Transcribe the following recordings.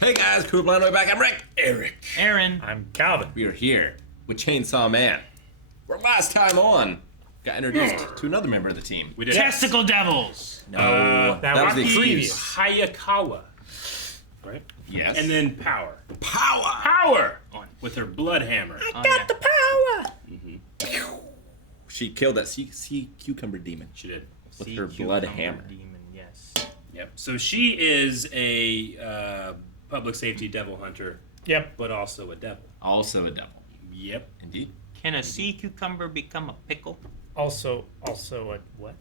Hey guys, Crew Blind Way back. I'm Rick. Eric. Aaron. I'm Calvin. We are here with Chainsaw Man. Where last time on, got introduced to another member of the team. We did. Testicle Devils. No, that was the Rocky previous. Hayakawa. Right? Yes. And then Power. Power. Power! With her blood hammer. The power. She killed that sea cucumber demon She did. with her blood hammer. Demon, yes. Yep. So she is a public safety devil hunter, Yep. but also a devil. Also a devil. Yep. Indeed. Can a sea cucumber become a pickle? Also a what?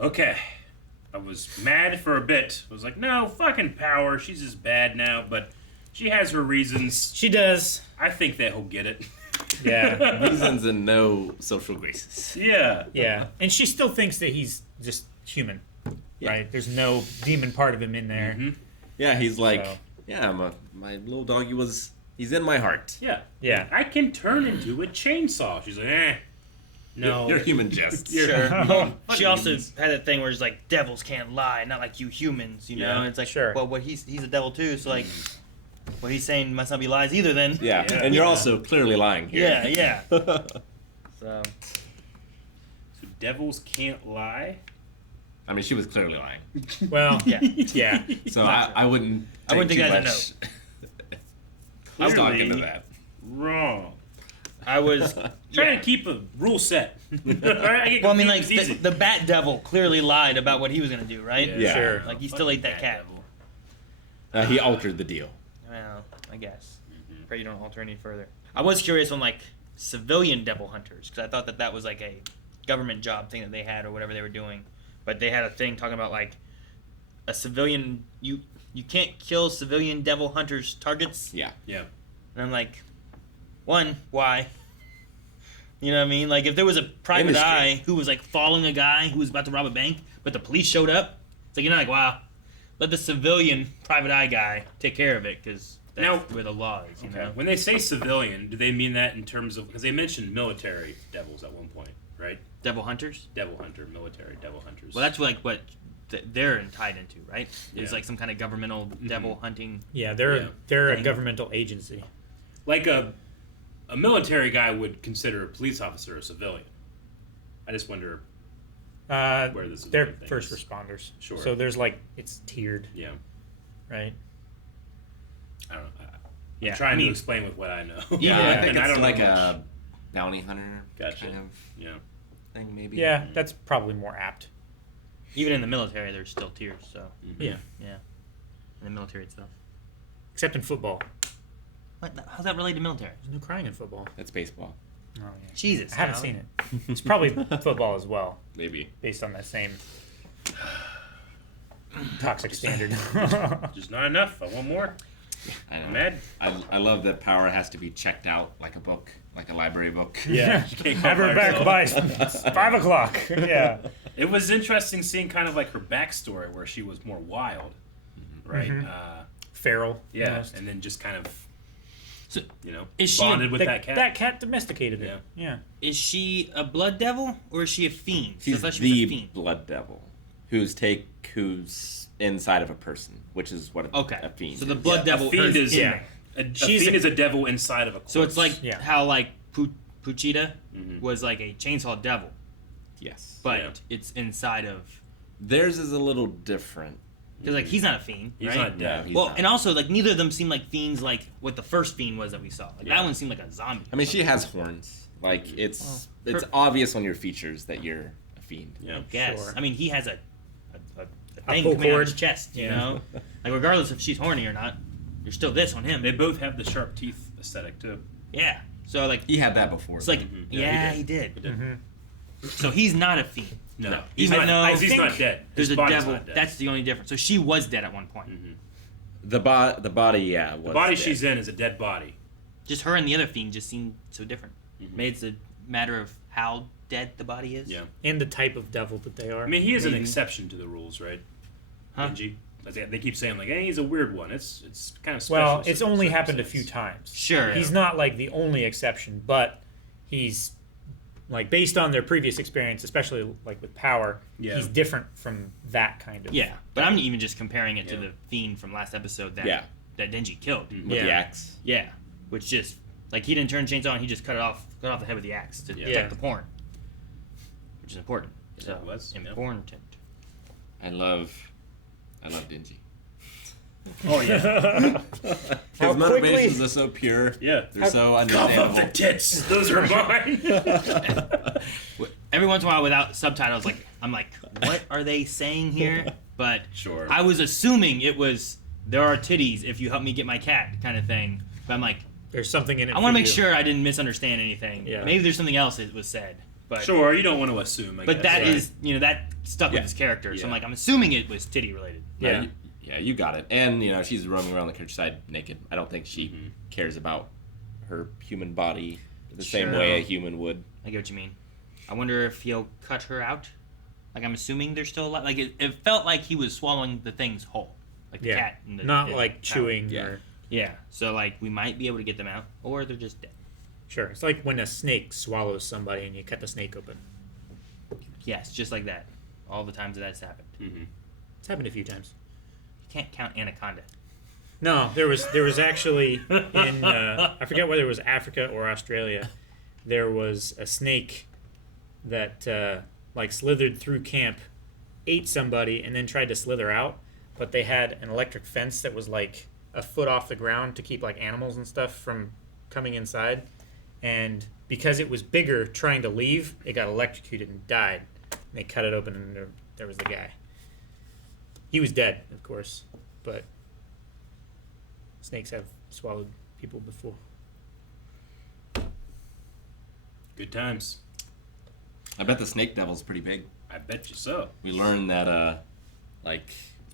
Okay. I was mad for a bit. I was like, no, fucking Power. She's just bad now, but she has her reasons. She does. I think that he'll get it. Yeah. Reasons and no social graces. Yeah. Yeah. And she still thinks that he's just human. Yeah. Right? There's no demon part of him in there. Mhm. Yeah, he's like, So. yeah, my little doggy he's in my heart. Yeah. Yeah. I can turn into a chainsaw. She's like, no. You're human jest. Sure. Fucking She also humans. had that thing where it's like devils can't lie, not like you humans, you know. Yeah. And it's like, Sure. well, what he's a devil too, so like, what he's saying must not be lies either. Then. Yeah, Yeah. and you're Yeah. also clearly lying here. Yeah, yeah. So. So devils can't lie? I mean, she was clearly lying. Well, Yeah. yeah. So I wouldn't. I wouldn't take think too I much Clearly stock into that. Wrong. I was Trying to keep a rule set. Right? Well, I mean, like It's easy. the Bat Devil clearly lied about what he was gonna do, right? Yeah. Sure. Like he still ate that cat. Devil. He altered the deal. Well, I guess. Pray you don't alter any further. I was curious on like civilian devil hunters because I thought that was like a government job thing that they had or whatever they were doing, but they had a thing talking about like a civilian you can't kill civilian devil hunters targets, Yeah. Yeah. and I'm like, one, why? You know what I mean? Like if there was a private Industry. eye who was like following a guy who was about to rob a bank, but the police showed up, it's like you're not like, wow, let the civilian private eye guy take care of it because that's Now- where the law is. You Okay. know? When they say civilian, do they mean that in terms of, because they mentioned military devils at one point, right? Devil hunters. Devil hunter, military devil hunters. Well, that's like what they're tied into, right? It's Yeah. like some kind of governmental devil hunting. Yeah, they're Yeah. they're a Thing. governmental agency. like a military guy would consider a police officer a civilian. I just wonder. Where the They're civilian thing first is. responders. Sure. So there's like it's tiered, Yeah. right? I don't know. Yeah. I'm trying I mean, to explain with what I know. Yeah, Yeah, I think and I it's don't know like much. a bounty hunter Gotcha. kind of Yeah. thing, maybe. Yeah, that's probably more apt. Even in the military, there's still tiers. So Yeah. yeah, in the military itself. Except in football. What? How's that related to military? There's no crying in football. That's baseball, Oh yeah. Jesus, I haven't Sally. seen it. It's probably football as well, maybe. based on that same toxic standard. Just not enough. I want more. I know. I'm mad. I love that power has to be checked out like a book, like a library book. Yeah. can't Have her come back by by 5 o'clock. Yeah. It was interesting seeing kind of like her backstory where she was more wild, right? Mhm. Uh, Feral. yeah, almost. and then just kind of, So, you know, is she bonded with The- that cat. That cat domesticated it. Yeah. Is she a blood devil or is she a fiend? So I She's thought she was a the fiend. blood devil, who's inside of a person, which is what Okay. a fiend. So the is. blood A devil fiend is is Yeah. a She's fiend a- is a devil inside of a corpse. So it's like Yeah. how like Puchita Mhm. was like a chainsaw devil, Yes, but Yeah. it's inside of theirs is a little different. because like he's not a fiend, he's right? not dead. No, he's Well, not. and also like neither of them seem like fiends like what the first fiend was that we saw. Like Yeah. that one seemed like a zombie. I mean, she has horns. Like it's Well, it's obvious on your features that you're a fiend. Yeah. I guess. Sure. I mean, he has a thing pull coming out of cord. his chest, you Yeah. know? Like regardless if she's horny or not, there's still this on him. They both have the sharp teeth aesthetic too. Yeah. So like He had that before. it's like Mhm. yeah, Yeah, he did. Mm-hmm. So he's not a fiend. No, Even though he's I not think dead. There's His a body's devil. not dead. That's the only difference. So she was dead at one point. Mhm. the body, yeah. Was The body dead. she's in is a dead body. Just her and the other fiend just seemed so different. Mhm. Maybe it's a matter of how dead the body is. Yeah. And the type of devil that they are. I mean, he is an Maybe. exception to the rules, right? Huh? Benji? They keep saying like, "Hey, he's a weird one." It's kind of special. Well, it's only happened a few circumstance. times. Sure. Yeah. He's not like the only exception, but he's like based on their previous experience, especially like with power, Yeah. he's different from that kind of. Yeah, but I'm even just comparing it to Yeah. the Fiend from last episode that Yeah. that Denji killed. With Yeah. the axe. Yeah, which just like he didn't turn chainsaw on, he just cut off the head with the axe to Yeah. protect the porn, which is important. So it was, yeah. important. I love Denji. Oh yeah, His How motivations quickly- are so pure. yeah. They're so Cough up understandable. the tits. Those are mine. Every once in a while, without subtitles, I'm like, what are they saying here? But Sure. I was assuming it was there are titties if you help me get my cat kind of thing. But I'm like, There's something in it. I want for to make you. sure I didn't misunderstand anything. Yeah. Maybe there's something else that was said. But Sure, you don't want to assume. I But guess, that right? is, that stuck with Yeah. his character. So I'm Yeah. like, I'm assuming it was titty related. Yeah. Yeah, you got it. And, she's roaming around the countryside naked. I don't think she cares about her human body the same Sure. way a human would. I get what you mean. I wonder if he'll cut her out. Like, I'm assuming they're still alive. Like, it felt like he was swallowing the things whole. Like the Yeah. cat. And the, Not the like tower. chewing. Yeah. Or, Yeah. So, like, we might be able to get them out. Or they're just dead. sure. It's like when a snake swallows somebody and you cut the snake open. Yes, just like that. All the times that that's happened. Mhm. It's happened a few times. You can't count anaconda. No, there was actually in I forget whether it was Africa or Australia. There was a snake that like slithered through camp, ate somebody, and then tried to slither out. But they had an electric fence that was like a foot off the ground to keep like animals and stuff from coming inside. And because it was bigger trying to leave, it got electrocuted and died. And they cut it open, and there was the guy. He was dead, of course, but snakes have swallowed people before. Good times. I bet the snake devil's pretty big. I bet you so. We learned that, like,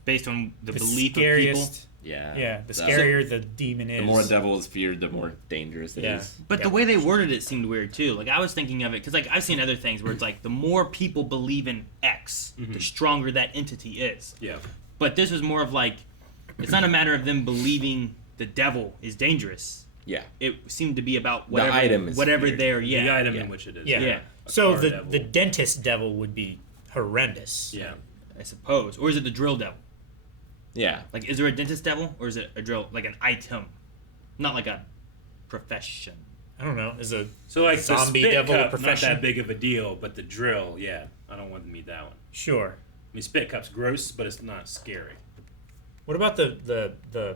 Based on the The belief scariest, of people. yeah, the scarier the demon is. The more a devil is feared, the more dangerous it Yeah. is. But the Yeah. way they worded it seemed weird too. Like I was thinking of it because like I've seen other things where it's like the more people believe in X, the stronger that entity is. Yeah. But this was more of like it's not a matter of them believing the devil is dangerous. Yeah. It seemed to be about whatever item is whatever weird. they're The item Yeah. in which it is. Yeah. Yeah. A So car the devil. the dentist devil would be horrendous. Yeah. I suppose, or is it the drill devil? Yeah. Like, is there a dentist devil, or is it a drill like an item, not like a profession? I don't know. Is a So like Zombie the spit devil a cup, not profession? that big of a deal, but the drill, yeah, I don't want to meet that one. sure. I mean, spit cup's gross, but it's not scary. What about the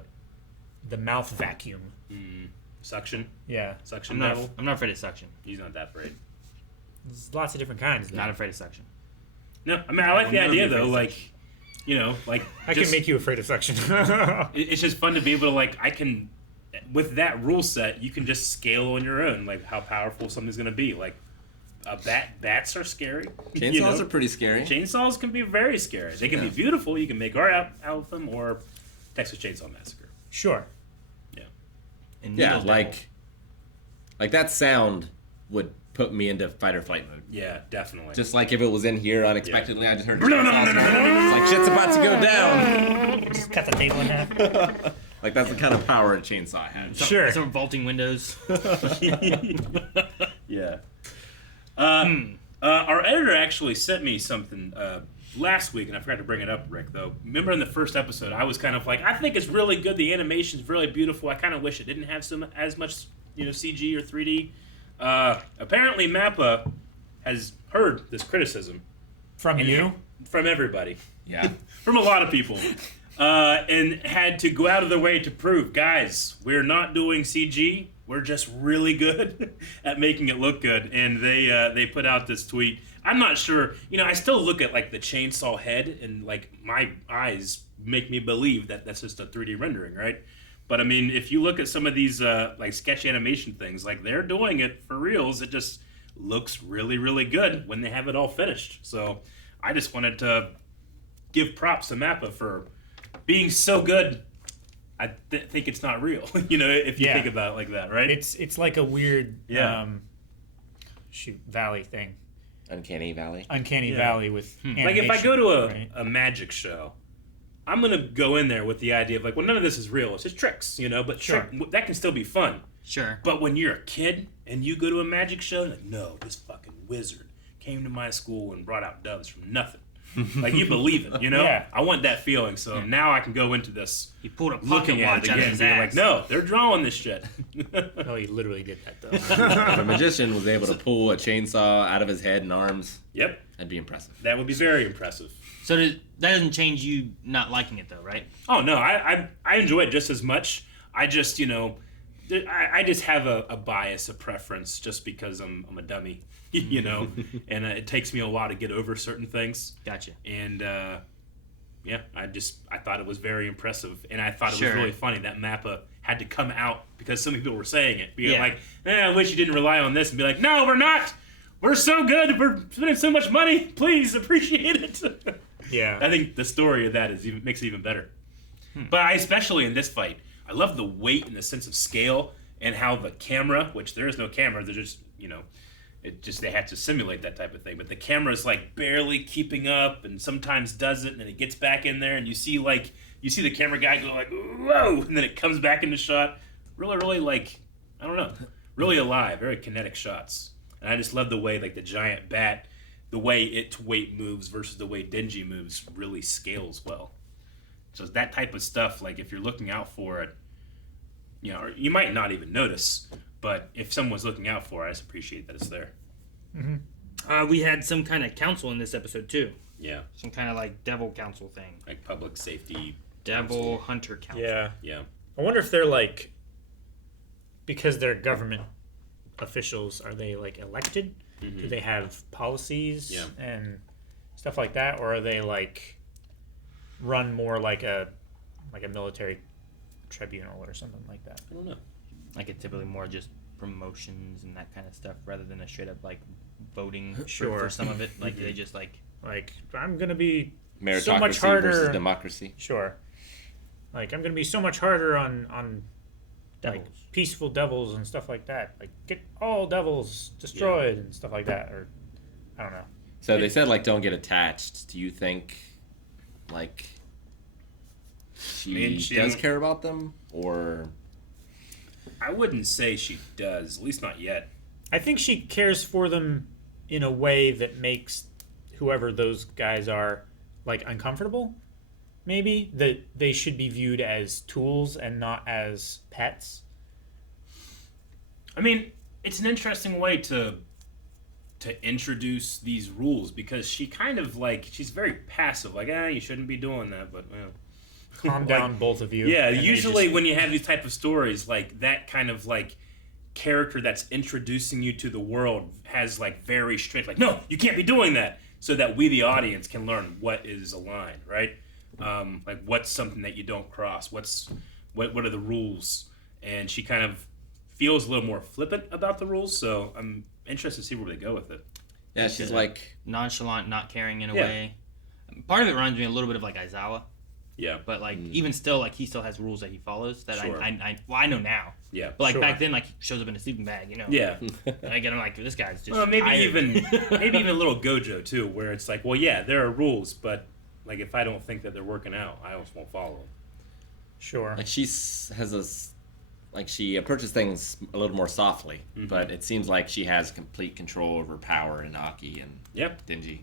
mouth vacuum? Suction, Yeah, suction I'm not. devil. I'm not afraid of suction. He's not that afraid. there's lots of different kinds. Though. Not afraid of suction. No, I mean I like the I'll never idea be afraid though. of Like, like I just- can make you afraid of suction. It's just fun to be able to like I can, with that rule set, you can just scale on your own like how powerful something's gonna be. Like, bats are scary. Chainsaws you know? are pretty scary. Chainsaws can be very scary. They can be beautiful. You can make art out of them, or Texas Chainsaw Massacre. Sure. And Yeah, needle like that sound would put me into fight or flight mode. Yeah, definitely. Just like if it was in here unexpectedly, I just heard it's like shit's about to go down. Just cut the table in half. Like that's the kind of power a chainsaw has. Sure. Some vaulting windows. Yeah. Our editor actually sent me something last week, and I forgot to bring it up, Rick, though. Remember in the first episode, I was kind of like, I think it's really good. The animation's really beautiful. I kind of wish it didn't have as much, CG or 3D. Apparently, Mappa has heard this criticism From you? from everybody, Yeah. from a lot of people, and had to go out of their way to prove, guys, we're not doing CG. We're just really good at making it look good. And they put out this tweet. I'm not sure. I still look at like the chainsaw head, and like my eyes make me believe that that's just a 3D rendering, right? But I mean, if you look at some of these like sketch animation things, like they're doing it for reals. It just looks really, really good when they have it all finished. So I just wanted to give props to Mappa for being so good. I think it's not real, if you Yeah. think about it like that, right? It's like a weird Yeah. valley thing. Uncanny Valley. Uncanny Yeah. valley with Like if I animation, go to right? a magic show, I'm gonna go in there with the idea of like, well, none of this is real. It's just tricks, but Sure. that can still be fun. Sure. But when you're a kid and you go to a magic show, like, no, this fucking wizard came to my school and brought out doves from nothing. Like, you believe it, you know? Yeah. I want that feeling, so now I can go into this He pulled a pocket looking at watch it out of again and his being ass. like, no, they're drawing this shit. No, he literally did that though. If a magician was able to pull a chainsaw out of his head and arms, Yep, that'd be impressive. that would be very impressive. So that doesn't change you not liking it, though, right? Oh, no, I enjoy it just as much. I just, I just have a bias, a preference, just because I'm a dummy, and it takes me a while to get over certain things. Gotcha. And yeah, I thought it was very impressive, and I thought it Sure. was really funny that Mappa had to come out because some people were saying it, being Yeah. like, I wish you didn't rely on this, and be like, no, we're not. We're so good. We're spending so much money. Please appreciate it. Yeah. I think the story of that makes it even better. But especially in this fight, I love the weight and the sense of scale and how the camera, which there is no camera, they're just, they had to simulate that type of thing. But the camera's like barely keeping up and sometimes doesn't, and then it gets back in there and you see the camera guy go like, whoa, and then it comes back into shot. Really, really like, I don't know, really alive, very kinetic shots. And I just love the way like the giant bat, the way its weight moves versus the way Denji moves really scales well. So that type of stuff, like if you're looking out for it, you might not even notice, but if someone's looking out for it, I just appreciate that it's there. We had some kind of council in this episode, too. Yeah, Some kind of, like, devil council thing. like public safety. Devil council. hunter council. Yeah. Yeah. I wonder if they're like, because they're government officials, are they like elected? Do they have policies Yeah. and stuff like that, or are they like run more like a military tribunal or something like that? I don't know. Like, it's typically more just promotions and that kind of stuff rather than a straight up, like, voting Sure. for some of it. Like, they just, like... Like, I'm gonna be Meritocracy so much harder versus democracy. Sure. Like, I'm gonna be so much harder on like Devils. peaceful devils and stuff like that. Like, get all devils destroyed and stuff like that. Or I don't know. So they said, like, don't get attached. Do you think, like, she she- does care about them? Or... I wouldn't say she does, at least not yet. I think she cares for them in a way that makes whoever those guys are like uncomfortable. Maybe that they should be viewed as tools and not as pets. I mean, it's an interesting way to introduce these rules because she kind of like she's very passive. Like, you shouldn't be doing that, but Calm down, both of you. yeah. And they Usually, just- when you have these type of stories, like that kind of like character that's introducing you to the world has like very strict, like, no, you can't be doing that, so that we, the audience, can learn what is a line, right? Like, what's something that you don't cross? What are the rules? And she kind of feels a little more flippant about the rules, so I'm interested to see where they go with it. Yeah, she's like... Nonchalant, not caring in a Yeah. way. Part of it reminds me a little bit of, like, Aizawa. Yeah, But, like, even still, like, he still has rules that he follows that Sure. I know now. yeah, But, like, Sure. back then, like, he shows up in a sleeping bag, you know? yeah. And I get him, like, this guy's just Well, maybe tired. even a little Gojo too, where it's like, well, yeah, there are rules, but like if I don't think that they're working out, I almost won't follow them. Sure. Like, she approaches things a little more softly, but it seems like she has complete control over power and Aki and Yep, Denji.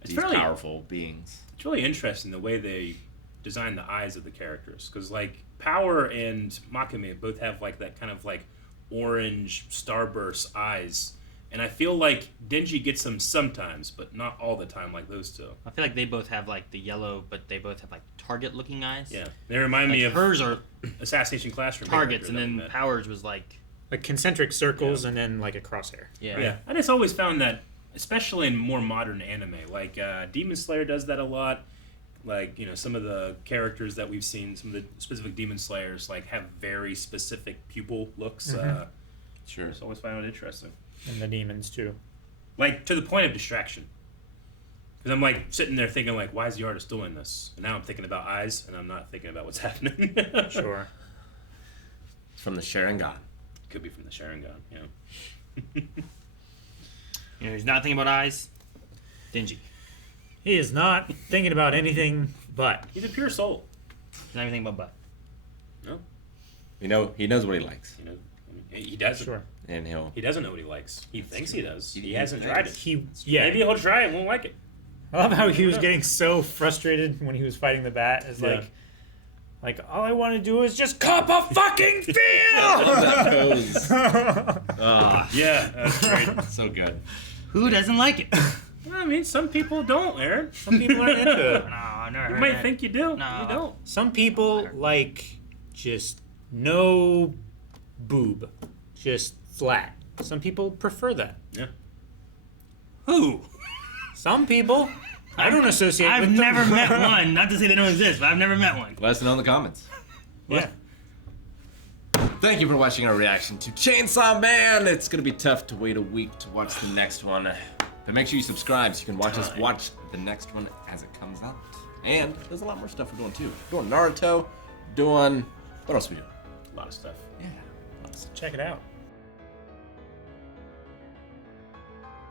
It's These fairly- powerful beings. it's really interesting the way they design the eyes of the characters, because like Power and Makima both have like that kind of like orange starburst eyes, and I feel like Denji gets them sometimes, but not all the time like those two. I feel like they both have, like, the yellow, but they both have, like, target-looking eyes. Yeah, they remind Like, me of hers are Assassination Classroom targets, character and that we then met. Powers was, like... Like concentric circles and then like a crosshair. Yeah, I just always found that, especially in more modern anime, like Demon Slayer does that a lot. Like, some of the characters that we've seen, some of the specific Demon Slayers, like have very specific pupil looks. Sure. I just always found it interesting, And the demons too. like to the point of distraction. Because I'm like sitting there thinking, like, why is the artist doing this? And now I'm thinking about eyes, and I'm not thinking about what's happening. Sure. From the Sharingan. Could be from the Sharingan. Yeah. He's not thinking about eyes. Denji. He is not thinking about anything but. He's a pure soul. He's not even thinking about butt. No, He knows what he likes. I mean, He doesn't. Sure. And He doesn't know what he likes. He thinks he does. He He hasn't thinks. tried it. Yeah. Maybe he'll try it and won't like it. I love how he was getting so frustrated when he was fighting the bat. It's Yeah. like all I want to do is just cop a fucking field. that pose. Yeah, that's great. So good. Who doesn't like it? I mean, some people don't, Aaron. Some people aren't into it. No, I never You heard might that. think you do. No. You don't. Some people like just no boob, just flat. Some people prefer that. Yeah. Who? Some people, I don't associate I've with them. never met one. Not to say they don't exist, but I've never met one. Let us know in the comments. Yeah. Thank you for watching our reaction to Chainsaw Man. It's gonna be tough to wait a week to watch the next one, but make sure you subscribe so you can watch us watch the next one as it comes out. And there's a lot more stuff we're doing too. Doing Naruto, doing what else are we doing? A lot of stuff. Yeah, a lot of stuff. Check it out.